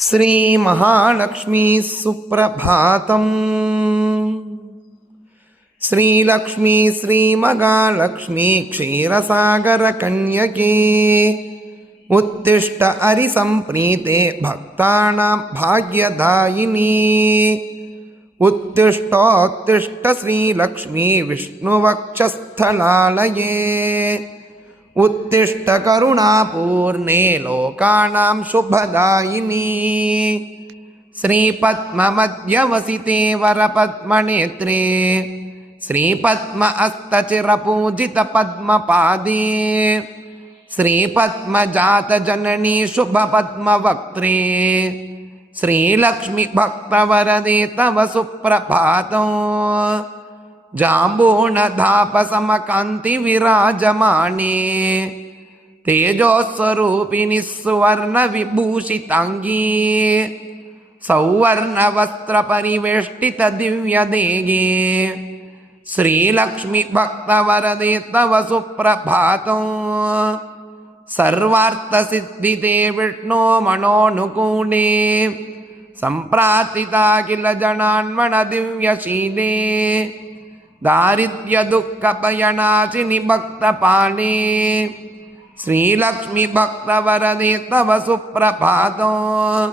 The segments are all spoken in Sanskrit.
श्री महालक्ष्मी सुप्रभातम्। श्रीलक्ष्मी श्रीमगालक्ष्मी क्षीरसागर कन्यके उत्तिष्ठ हरिसंप्रीते भक्तानां भाग्यदायिनी। उत्तिष्ठोत्तिष्ठ श्रीलक्ष्मी विष्णुवक्षस्थलालये। उत्तिष्ठ करुणापूर्णे लोकानां शुभदायिनी। श्रीपद्ममध्यवसिते वरपद्मनेत्रे श्रीपद्म अस्तचिरपूजितपद्मपादे श्रीपद्मजातजननी शुभपद्मवक्त्रे श्रीलक्ष्मी भक्तवरदे तव सुप्रभातम्। जाम्बूनधापसमकान्ति विराजमाने तेजोस्वरूपिणि सुवर्णविभूषिताङ्गी सौवर्णवस्त्रपरिवेष्टित दिव्यदेहे श्रीलक्ष्मी भक्तवरदे तव सुप्रभातम्। सर्वार्थसिद्धिते विष्णो मनोनुकूले सम्प्रार्थिता किल जनान्मन दिव्यशीले दारिद्र्य दुःखभयनाशिनि भक्तपाले श्रीलक्ष्मी भक्तवरदे तव सुप्रभातम्।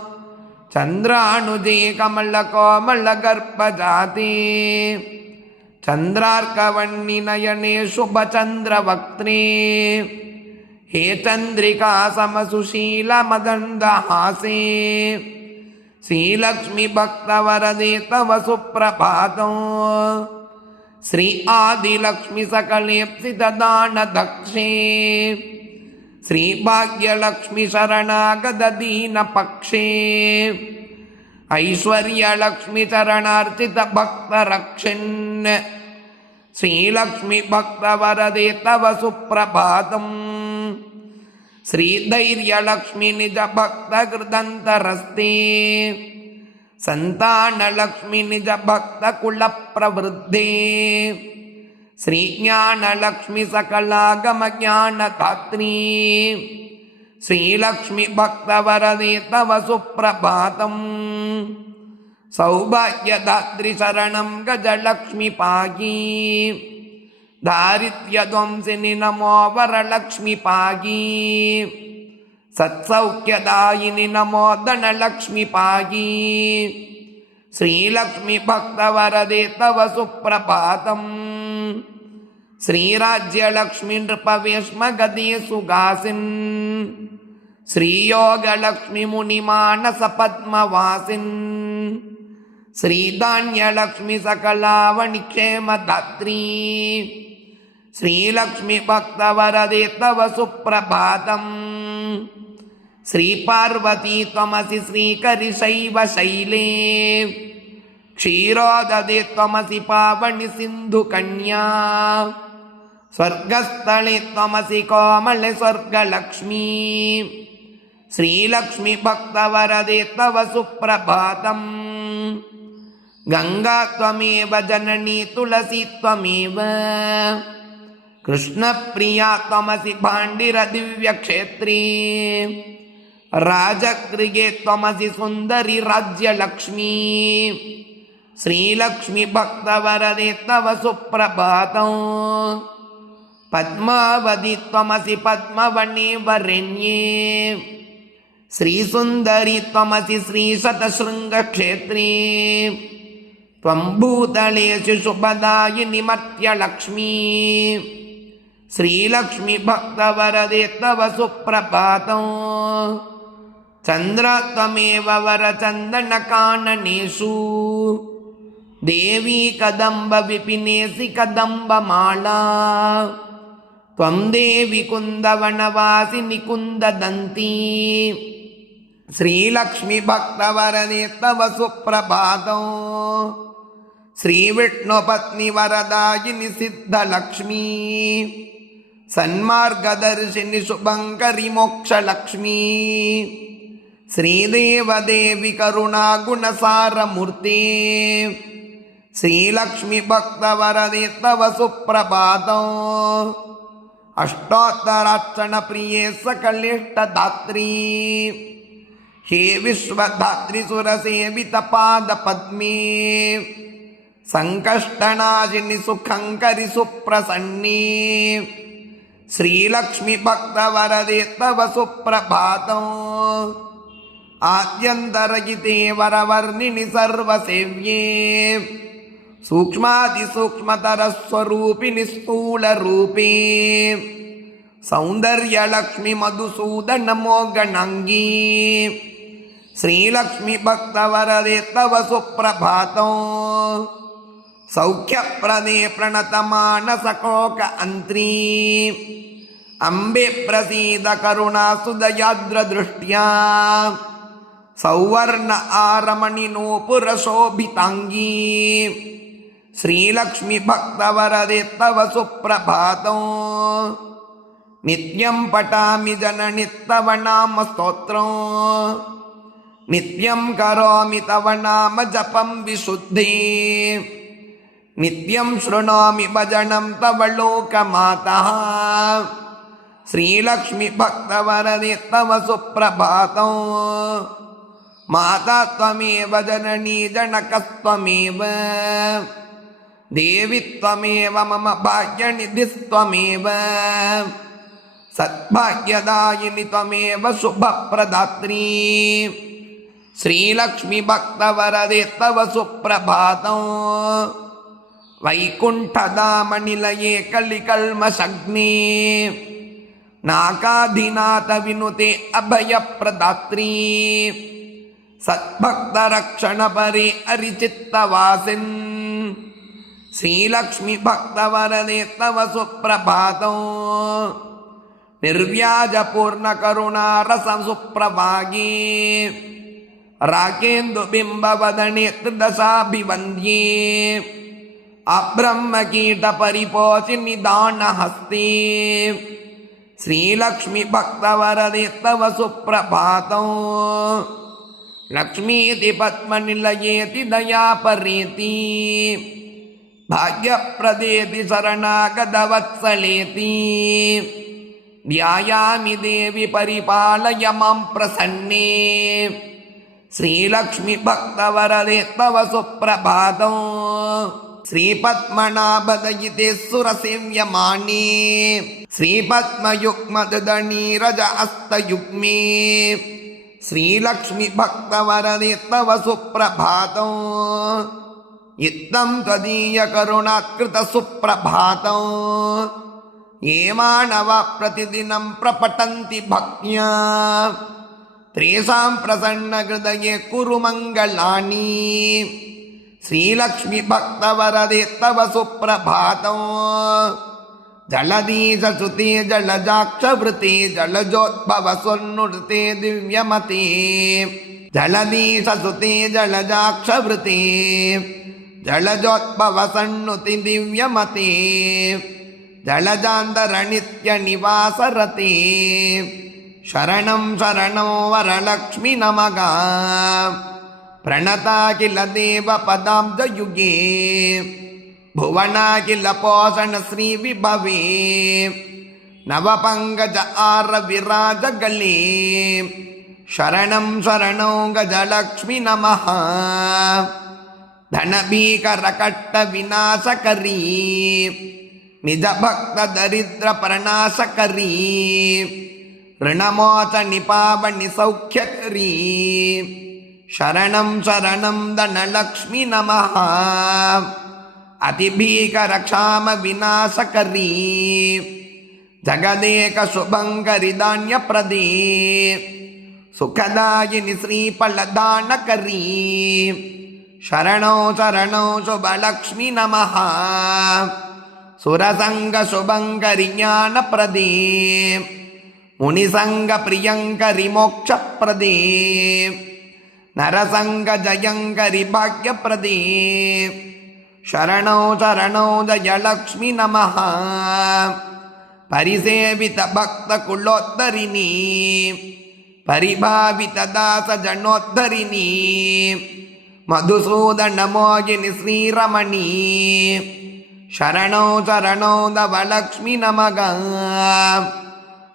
चन्द्रानुजे कमलकोमलगर्भजाते चन्द्रार्कवह्निनयने शुभचन्द्रवक्त्रे हे चन्द्रिका समसुशीलमदन्दहासे श्रीलक्ष्मी भक्तवरदे तव सुप्रभातम्। श्री आदिलक्ष्मी सकलेप्सितदानदक्षे श्री भाग्यलक्ष्मी शरणागत दीनपक्षे ऐश्वर्यलक्ष्मी चरणार्चित भक्तरक्षन् श्रीलक्ष्मी भक्तवरदे तव सुप्रभातम्। श्रीधैर्यलक्ष्मी निज भक्तकृदन्तरस्ते संतानलक्ष्मी निज भक्तकुलप्रवृद्धे श्रीज्ञानलक्ष्मी सकलागमज्ञानदात्री श्रीलक्ष्मी भक्तवरदे तव सुप्रभातम्। सौभाग्यदात्री शरणं गजलक्ष्मी पाहि दारिद्र्यध्वंसिनि नमो वरलक्ष्मी पाहि सत्सौख्यदायिनि नमो धनलक्ष्मी पाहि श्रीलक्ष्मी भक्तवरदे तव सुप्रभातम्। श्रीराज्यलक्ष्मी नृपवेश्मगदे सुगासिन् श्रीयोगलक्ष्मी मुनिमानस पद्मवासिन् श्रीधान्यलक्ष्मी सकलावनिक्षेमदात्री श्रीलक्ष्मी भक्तवरदे तव सुप्रभातम्। श्रीपार्वती त्वमसि श्रीकरिशैव शैले क्षीरोदधे त्वमसि पावनि सिन्धुकन्या स्वर्गस्थले त्वमसि कोमले स्वर्गलक्ष्मी श्रीलक्ष्मी भक्तवरदे तव सुप्रभातम्। गंगा त्वमेव जननी तुलसी त्वमेव कृष्णप्रिया त्वमसि भाण्डिर दिव्यक्षेत्री राजगृहे त्वमसि सुन्दरी राज्यलक्ष्मी श्रीलक्ष्मी भक्तवरदे तव सुप्रभातम्। पद्मावती त्वमसि पद्मवने वरेण्ये श्रीसुन्दरी त्वमसि श्रीशतशृङ्गक्षेत्रे त्वं भूतलेषु शुभदायिनि मर्त्यलक्ष्मी श्रीलक्ष्मी भक्तवरदे तव सुप्रभातम्। चन्द्र त्वमेव वरचन्दनकाननेषु देवी कदम्ब विपिनेसि कदम्बमाला त्वं देवी कुन्दवनवासिनि कुन्ददन्ती श्रीलक्ष्मी भक्तवरदे तव सुप्रभातम्। श्रीविष्णुपत्नी वरदायिनि सिद्धलक्ष्मी सन्मार्गदर्शिनि शुभङ्करि मोक्षलक्ष्मी श्रीदेवदेवी करुणागुणसारमूर्ते श्रीलक्ष्मी भक्तवरदे तव सुप्रभातम्। अष्टोत्तरार्चन प्रिये सकलेष्टदात्री हे विश्वधात्रिसुरसेवितपादपद्मे सङ्कष्टनाशिनि सुखङ्करि सुप्रसन्ने श्रीलक्ष्मीभक्तवरदे तव सुप्रभातम् आद्यन्तरहिते वरवर्णिनि सर्वसेव्ये सूक्ष्मातिसूक्ष्मतरस्वरूपिणि स्थूलरूपे सौन्दर्यलक्ष्मि मधुसूदनमो गणाङ्गी श्रीलक्ष्मीभक्तवरदे तव सुप्रभातम् सौख्यप्रदे प्रणतमानसकोक अन्त्री अम्बे प्रसीद करुणासुदयाद्रदृष्ट्या सौवर्ण आरमणिनूपुरशोभिताङ्गी श्रीलक्ष्मीभक्तवरदे तव सुप्रभातम् नित्यं पठामि जननि तव नाम स्तोत्रम् नित्यं करोमि तव नाम जपं विशुद्धे नित्यं शृणोमि भजनं तव लोकमातः श्रीलक्ष्मीभक्तवरदे तव सुप्रभातम् माता त्वमेव जननी जनकस्त्वमेव देवी त्वमेव मम भाग्यनिधिस्त्वमेव सद्भाग्यदायिनि त्वमेव शुभप्रदात्री श्रीलक्ष्मीभक्तवरदे तव सुप्रभातम् वैकुण्ठधामनिलये कलिकल्मषग्ने नाकाधिनाथविनुते अभयप्रदात्री सद्भक्तरक्षणपरे अरिचित्तवासिन् श्रीलक्ष्मीभक्तवरदे तव सुप्रभातम् निर्व्याजपूर्णकरुणारसं सुप्रभागे राकेन्दुबिम्बवदने त्रिदशाभिवन्द्ये अब्रह्मकीटपरिपोषिनिदानहस्ते श्रीलक्ष्मीभक्तवरदे तव सुप्रभातम् लक्ष्मीति पद्मनिलयेति दयापरेति भाग्यप्रदेति शरणागतवत्सलेति ध्यायामि देवी परिपालय मां प्रसन्ने श्रीलक्ष्मीभक्तवरदे तव सुप्रभातम् श्रीपद्मनाभदयिते सुरसेव्यमाने श्रीपद्मयुग्मदनीरज हस्तयुग्मे श्रीलक्ष्मीभक्तवरदे तव सुप्रभातम् इत्थं त्वदीयकरुणाकृतसुप्रभातम् ये मानवा प्रतिदिनं प्रपठन्ति भक्त्या तेषां प्रसन्नहृदये कुरु मङ्गलानि श्रीलक्ष्मीभक्तवरदे तव सुप्रभातम् जलधीशसुते जलजाक्षवृते जलजोद्भवस्वर्णुते दिव्यमते जलधीशसुते जलजाक्षवृते जलजोद्भवसन्नुति दिव्यमते जलजान्तरनित्यनिवासरते शरणं शरणं वरलक्ष्मी नमः प्रणता किल देवपदाब्जयुगे भुवना किल पोषण श्रीविभवे नवपङ्कज आरविराजगले शरणं शरणं गजलक्ष्मी नमः धनभीकरकट्टविनाशकरी निजभक्तदरिद्रप्रणाशकरी ऋणमोचनिपावनि सौख्यकरी शरणं शरणं धनलक्ष्मी नमः अतिभीकरक्षाम विनाशकरी जगदेकशुभङ्करि धान्यप्रदे सुखदायिनि श्रीफलदानकरी शरणौ शरणौ शुभलक्ष्मी नमः सुरसङ्गशुभङ्करि ज्ञानप्रदे मुनिसङ्गप्रियङ्करि मोक्षप्रदे नरसङ्गजयङ्करि भाग्यप्रदे शरणौ शरणौ जयलक्ष्मी नमः परिसेवितभक्तकुलोद्धरिणी परिभावितदासजनोद्धरिणी मधुसूदनमोगिनि श्रीरमणी शरणौ शरणौ नवलक्ष्मी नमः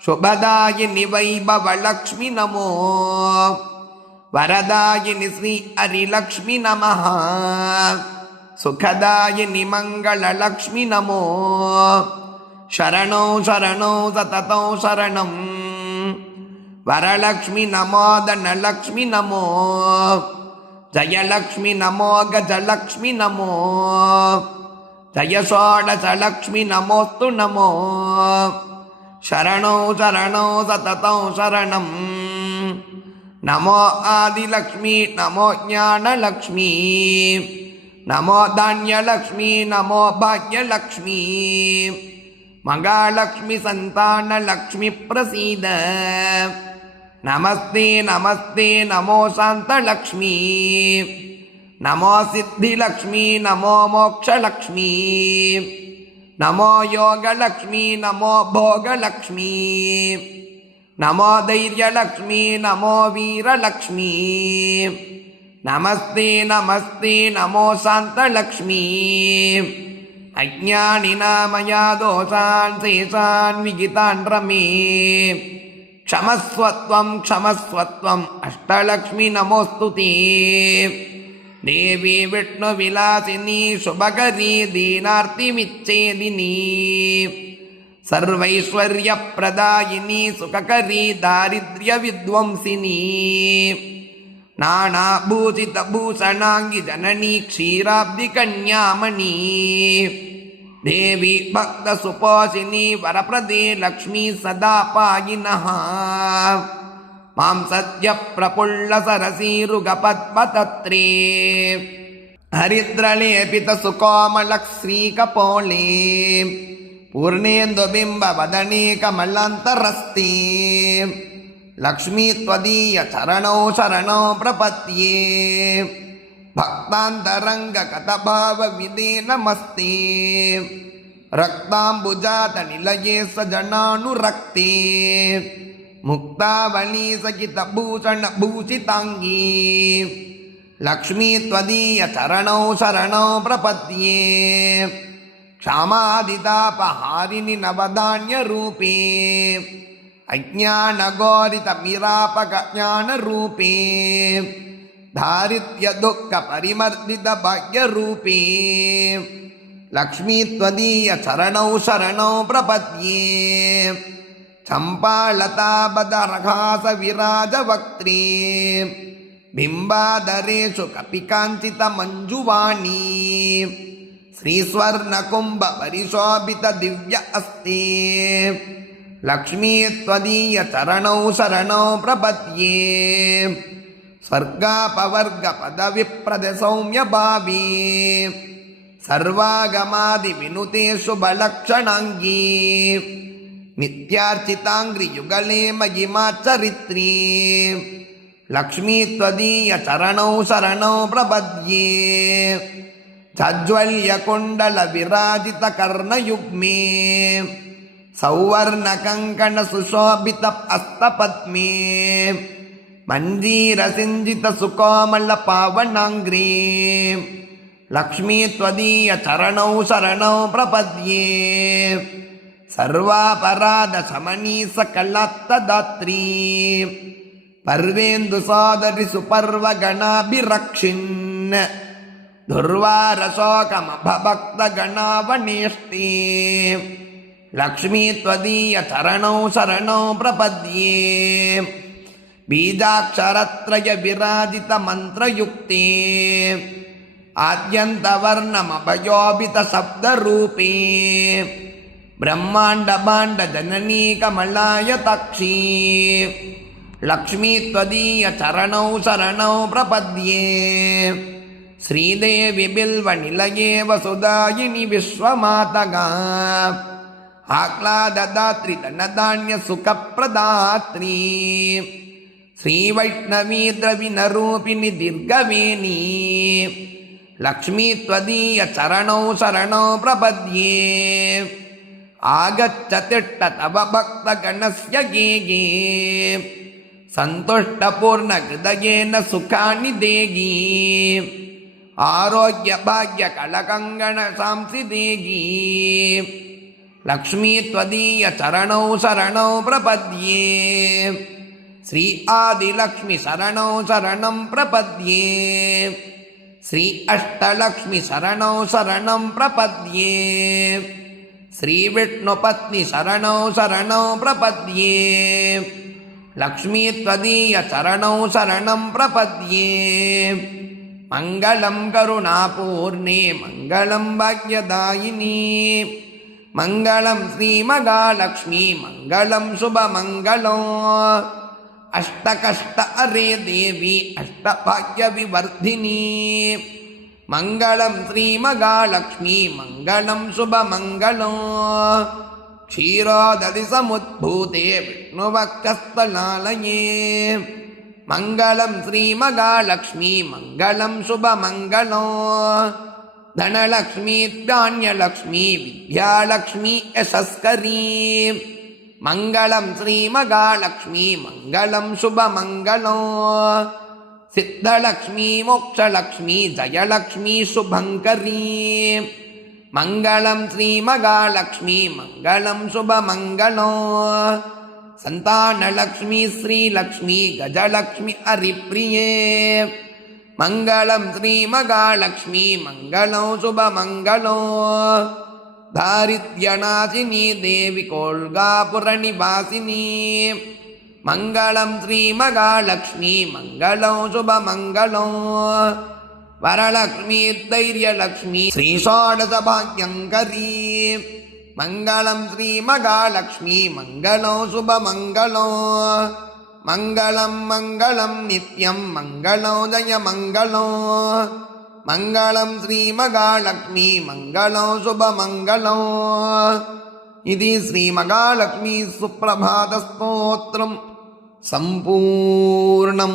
शुभदायिनि वैभवलक्ष्मी नमो ವರದಾಯಿನಿ ಶ್ರೀ ಹರಿಲಕ್ಷ್ಮಿ ನಮಃ ಸುಖದಾಯಿನಿ ಮಂಗಳಲಕ್ಷ್ಮಿ ನಮೋ ಶರಣೋ ಶರಣೋ ಸತತೋ ಶರಣಂ ವರಲಕ್ಷ್ಮಿ ನಮೋ ಧನಲಕ್ಷ್ಮಿ ನಮೋ ಜಯಲಕ್ಷ್ಮಿ ನಮೋ ಗಜಲಕ್ಷ್ಮಿ ನಮೋ ಜಯ ಷೋಡಶಲಕ್ಷ್ಮಿ ನಮೋಸ್ತು ನಮೋ ಶರಣೋ ಶರಣೋ ಸತತೋ ಶರಣಂ ನಮೋ ಆದಿಲಕ್ಷ್ಮಿ ನಮೋ ಜ್ಞಾನಲಕ್ಷ್ಮಿ ನಮೋ ಧಾನ್ಯಲಕ್ಷ್ಮಿ ನಮೋ ಭಾಗ್ಯಲಕ್ಷ್ಮಿ ಮಹಾಲಕ್ಷ್ಮಿ ಸಂತಾನಲಕ್ಷ್ಮಿ ಪ್ರಸೀದ ನಮಸ್ತೆ ನಮಸ್ತೆ ನಮೋ ಶಾಂತಲಕ್ಷ್ಮಿ ನಮೋ ಸಿದ್ಧಿಲಕ್ಷ್ಮಿ ನಮೋ ಮೋಕ್ಷಲಕ್ಷ್ಮಿ ನಮೋ ಯೋಗಲಕ್ಷ್ಮಿ ನಮೋ ಭೋಗಲಕ್ಷ್ಮಿ ನಮೋ ಧೈರ್ಯಲಕ್ಷ್ಮಿ ನಮೋ ವೀರಲಕ್ಷ್ಮಿ ನಮಸ್ತೆ ನಮಸ್ತೆ ನಮೋ ಶಾಂತಲಕ್ಷ್ಮಿ ಅಜ್ಞಾನಿನಾಮಯ ದೋಷಾನ್ ಶೇಷಾನ್ ವಿಗಿತಾನ್ ರಮೇ ಕ್ಷಮಸ್ವತ್ವಂ ಕ್ಷಮಸ್ವತ್ವಂ ಅಷ್ಟಲಕ್ಷ್ಮಿ ನಮೋಸ್ತುತೇ ದೇವಿ ವಿಷ್ಣು ವಿಲಾಸಿನಿ ಶುಭಕರಿ ದೀನಾರ್ತಿಮಿಚ್ಛೇದಿನಿ ಸರ್ವೈಶ್ವರ್ಯ ಪ್ರದಾಯಿನಿ ಸುಖಕರಿ ದಾರಿದ್ರ್ಯ ವಿದ್ವಂಸಿನಿ ನಾನಾಭೂಷಿತ ಭೂಷಣಾಂಗಿ ಜನನಿ ಕ್ಷೀರಾಬ್ಧಿ ಕನ್ಯಾಮಣಿ ದೇವಿ ಭಕ್ತ ಸುಪೋಷಿನಿ ವರಪ್ರದೇ ಲಕ್ಷ್ಮೀ ಸದಾ ಪಾಯಿನಃ ಮಾಂ ಸದ್ಯ ಪ್ರಫುಲ್ಲ ಸರಸೀರುಗ ಪದ್ಮತತ್ರೇ ಹರಿದ್ರಲೇಪಿತ ಸುಕೋಮಲ ಶ್ರೀಕಪೋಳೆ ಪೂರ್ಣೇಂದು ಬಿಂಬ ವದನೆ ಕಮಲಾಂತರಸ್ತೆ ಲಕ್ಷ್ಮೀ ತ್ವದೀಯ ಚರಣೋ ಶರಣೋ ಪ್ರಪದ್ಯೆ ಭಕ್ತಾಂತರಂಗ ಕಥಭಾವ ವಿದೇ ನಮಸ್ತೆ ರಕ್ತಾಂಬುಜಾತ ನಿಲಯೇ ಸಜನಾನುರಕ್ತೆ ಮುಕ್ತಾವಳಿ ಸಕಿತ ಭೂಷಣ ಭೂಷಿತಾಂಗೀ ಲಕ್ಷ್ಮೀ ತ್ವದೀಯ ಚರಣೋ ಶರಣೋ ಪ್ರಪದ್ಯೆ ಕ್ಷಾಮಾದಿತಾಪಹಾರಿಣಿ ನವಧಾನ್ಯ ರೂಪೇ ಅಜ್ಞಾನ ಘೋರಿತ ಮಿರಾಪಕ ಜ್ಞಾನ ರೂಪೇ ದಾರಿದ್ರ್ಯ ದುಃಖ ಪರಿಮರ್ದಿತ ಭಾಗ್ಯ ರೂಪೇ ಲಕ್ಷ್ಮೀ ತ್ವದೀಯ ಚರಣೌ ಶರಣೌ ಪ್ರಪದ್ಯೆ ಚಂಪಾಲತಾ ಬದರಘಾಸ ವಿರಾಜ ವಕ್ತ್ರೇ ಬಿಂಬಾದರೇಶು ಕಪಿಕಾಂಚಿತ ಮಂಜುವಾಣಿ ಶ್ರೀಸ್ವರ್ಣ ಕುಂಭ ಪರಿಶೋಭಿತ ದಿವ್ಯ ಅಸ್ತೆ ಲಕ್ಷ್ಮೀ ತ್ವದೀಯ ಚರಣೌ ಶರಣೌ ಪ್ರಪದ್ಯೆ ಸ್ವರ್ಗಾಪವರ್ಗ ಪದವಿಪ್ರದ ಸೌಮ್ಯ ಭಾವಿ ಸರ್ವಾಗಮಾದಿ ವಿನುತೆ ಶುಭಲಕ್ಷಣಾಂಗೀ ನಿತ್ಯಾರ್ಚಿತಾಂಗ್ರಿ ಯುಗಲೇ ಮಹಿಮಾ ಚರಿತ್ರೀ ಲಕ್ಷ್ಮೀ ತ್ವದೀಯ ಚರಣೌ ಶರಣೌ ಪ್ರಪದ್ಯೆ ಝಜ್ವಲ್ಯ ಕುಂಡಲ ವಿರಾಜಿತ ಕರ್ಣಯುಗ್ಮೇ ಸೌವರ್ಣ ಕಂಕಣ ಸುಶೋಭಿತ ಹಸ್ತಪದ್ಮೇ ಮಂಜೀರ ಸಿಂಜಿತ ಸುಕೋಮಲ ಪಾವನಾಂಗ್ರೇ ಲಕ್ಷ್ಮೀ ತ್ವದೀಯ ಚರಣೌ ಶರಣೌ ಪ್ರಪದ್ಯೆ ಸರ್ವಾಪರಾಧ ಶಮನೀ ಸಕಲಾತ್ತದಾತ್ರೀ ಪರ್ವೇಂದು ಸೋದರಿ ಸುಪರ್ವ ಗಣಾಭಿರಕ್ಷಿನ್ ದುರ್ವಾರ ಶೋಕಮಭಕ್ತ ಗಣಾವನೇಷ್ಟೇ ಲಕ್ಷ್ಮೀ ತ್ವದೀಯ ಚರಣೌ ಶರಣೌ ಪ್ರಪದ್ಯೆ ಬೀಜಾಕ್ಷರತ್ರಯ ವಿರಾಜಿತ ಮಂತ್ರಯುಕ್ತೇ ಆದ್ಯಂತವರ್ಣಮಭಯೋಭಿತ ಶಬ್ದರೂಪೇ ಬ್ರಹ್ಮಾಂಡ ಭಾಂಡ ಜನನೀ ಕಮಲಾಯತಾಕ್ಷೀ ಲಕ್ಷ್ಮೀ ತ್ವದೀಯ ಚರಣೌ ಶರಣೌ ಪ್ರಪದ್ಯೆ ಶ್ರೀದೇವಿ ಬಿಲ್ವ ನಿಲಯೇ ವಸುದಾಯಿನಿ ವಿಶ್ವಮಾತಗಾ ಆಹ್ಲಾದದಾತ್ರಿ ಧನಧಾನ್ಯ ಸುಖಪ್ರದಾತ್ರಿ ಶ್ರೀ ವೈಷ್ಣವೀ ದ್ರವಿಣ ರೂಪಿಣಿ ದೀರ್ಘವೇಣಿ ಲಕ್ಷ್ಮೀ ತ್ವದೀಯ ಚರಣೌ ಶರಣೌ ಪ್ರಪದ್ಯೆ ಆಗಚ್ಚತಿಟ್ಟ ತವ ಭಕ್ತ ಗಣಸ್ಯ ಗೇಗೆ ಸಂತುಷ್ಟ ಪೂರ್ಣ ಹೃದಯೇನ ಸುಖಾನಿ ದೇಗಿ ಆರೋಗ್ಯ ಭಾಗ್ಯ ಕಳಕಂಗಣ ಶಾಂಸಿ ದೇಗಿ ಲಕ್ಷ್ಮೀ ತ್ವದೀಯ ಚರಣೌ ಶರಣೌ ಪ್ರಪದ್ಯೆ ಶ್ರೀ ಆದಿಲಕ್ಷ್ಮಿ ಶರಣೋ ಶರಣಂ ಪ್ರಪದ್ಯೆ ಶ್ರೀ ಅಷ್ಟಲಕ್ಷ್ಮಿ ಶರಣೋ ಶರಣಂ ಪ್ರಪದ್ಯೆ ಶ್ರೀ ವಿಷ್ಣು ಪತ್ನಿ ಶರಣೋ ಶರಣೋ ಪ್ರಪದ್ಯೆ ಲಕ್ಷ್ಮೀ ತ್ವದೀಯ ಶರಣೋ ಶರಣಂ ಪ್ರಪದ್ಯೆ ಮಂಗಳಂ ಕರುಣಾಪೂರ್ಣೆ ಮಂಗಳಂ ಭಾಗ್ಯದಾಯಿನಿ ಮಂಗಳಂ ಶ್ರೀಮಹಾಲಕ್ಷ್ಮೀ ಮಂಗಳಂ ಶುಭಮಂಗಳಂ ಅಷ್ಟಕಷ್ಟ ಅರೇ ದೇವಿ ಅಷ್ಟಭಾಗ್ಯ ವಿವರ್ಧಿನಿ ಮಂಗಳಂ ಶ್ರೀಮಹಾಲಕ್ಷ್ಮೀ ಮಂಗಳಂ ಶುಭಮಂಗಳಂ ಕ್ಷೀರೋದಧಿ ಸಮುದ್ಭೂತೆ ವಿಷ್ಣುವಕ್ಷಸ್ಥಲಾಲಯೇ ಮಂಗಳಂ ಶ್ರೀಮಹಾಲಕ್ಷ್ಮೀ ಮಂಗಳಂ ಶುಭಮಂಗಳಂ ಧನಲಕ್ಷ್ಮೀ ಧಾನ್ಯಲಕ್ಷ್ಮೀ ವಿದ್ಯಾಲಕ್ಷ್ಮೀ ಯಶಸ್ಕರೀ ಮಂಗಳಂ ಶ್ರೀಮಹಾಲಕ್ಷ್ಮೀ ಮಂಗಳಂ ಶುಭಮಂಗಳಂ ಸಿದ್ಧಲಕ್ಷ್ಮೀ ಮೋಕ್ಷಲಕ್ಷ್ಮೀ ಜಯಲಕ್ಷ್ಮೀ ಶುಭಂಕರೀ ಮಂಗಳಂ ಶ್ರೀಮಹಾಲಕ್ಷ್ಮೀ ಮಂಗಳಂ ಶುಭಮಂಗಳಂ ಸಂತಾನಲಕ್ಷ್ಮೀ ಶ್ರೀಲಕ್ಷ್ಮೀ ಗಜಲಕ್ಷ್ಮೀ ಹರಿಪ್ರಿಯೇ ಮಂಗಳಂ ಶ್ರೀಮಹಾಲಕ್ಷ್ಮೀ ಮಂಗಳಂ ಶುಭಮಂಗಳಂ ದಾರಿದ್ರ್ಯನಾಶಿನಿ ದೇವಿ ಕೋಲ್ಗಾಪುರ ನಿವಾಸಿನಿ ಮಂಗಳಂ ಶ್ರೀಮಹಾಲಕ್ಷ್ಮೀ ಮಂಗಳಂ ಶುಭಮಂಗಳಂ ವರಲಕ್ಷ್ಮೀ ಧೈರ್ಯಲಕ್ಷ್ಮೀ ಶ್ರೀ ಷೋಡಶ ಭಾಗ್ಯಂಕರೀ ಮಂಗಳಂ ಶ್ರೀಮಹಾಲಕ್ಷ್ಮೀ ಮಂಗಳಂ ಶುಭಮಂಗಳಂ ಮಂಗಳಂ ಮಂಗಳಂ ನಿತ್ಯಂ ಮಂಗಳಂ ಜಯ ಮಂಗಳಂ ಮಂಗಳಂ ಶ್ರೀಮಹಾಲಕ್ಷ್ಮೀ ಮಂಗಳಂ ಶುಭಮಂಗಳಂ ఇది శ్రీమహాలక్ష్మీ సుప్రభాత స్తోత్రం సంపూర్ణం.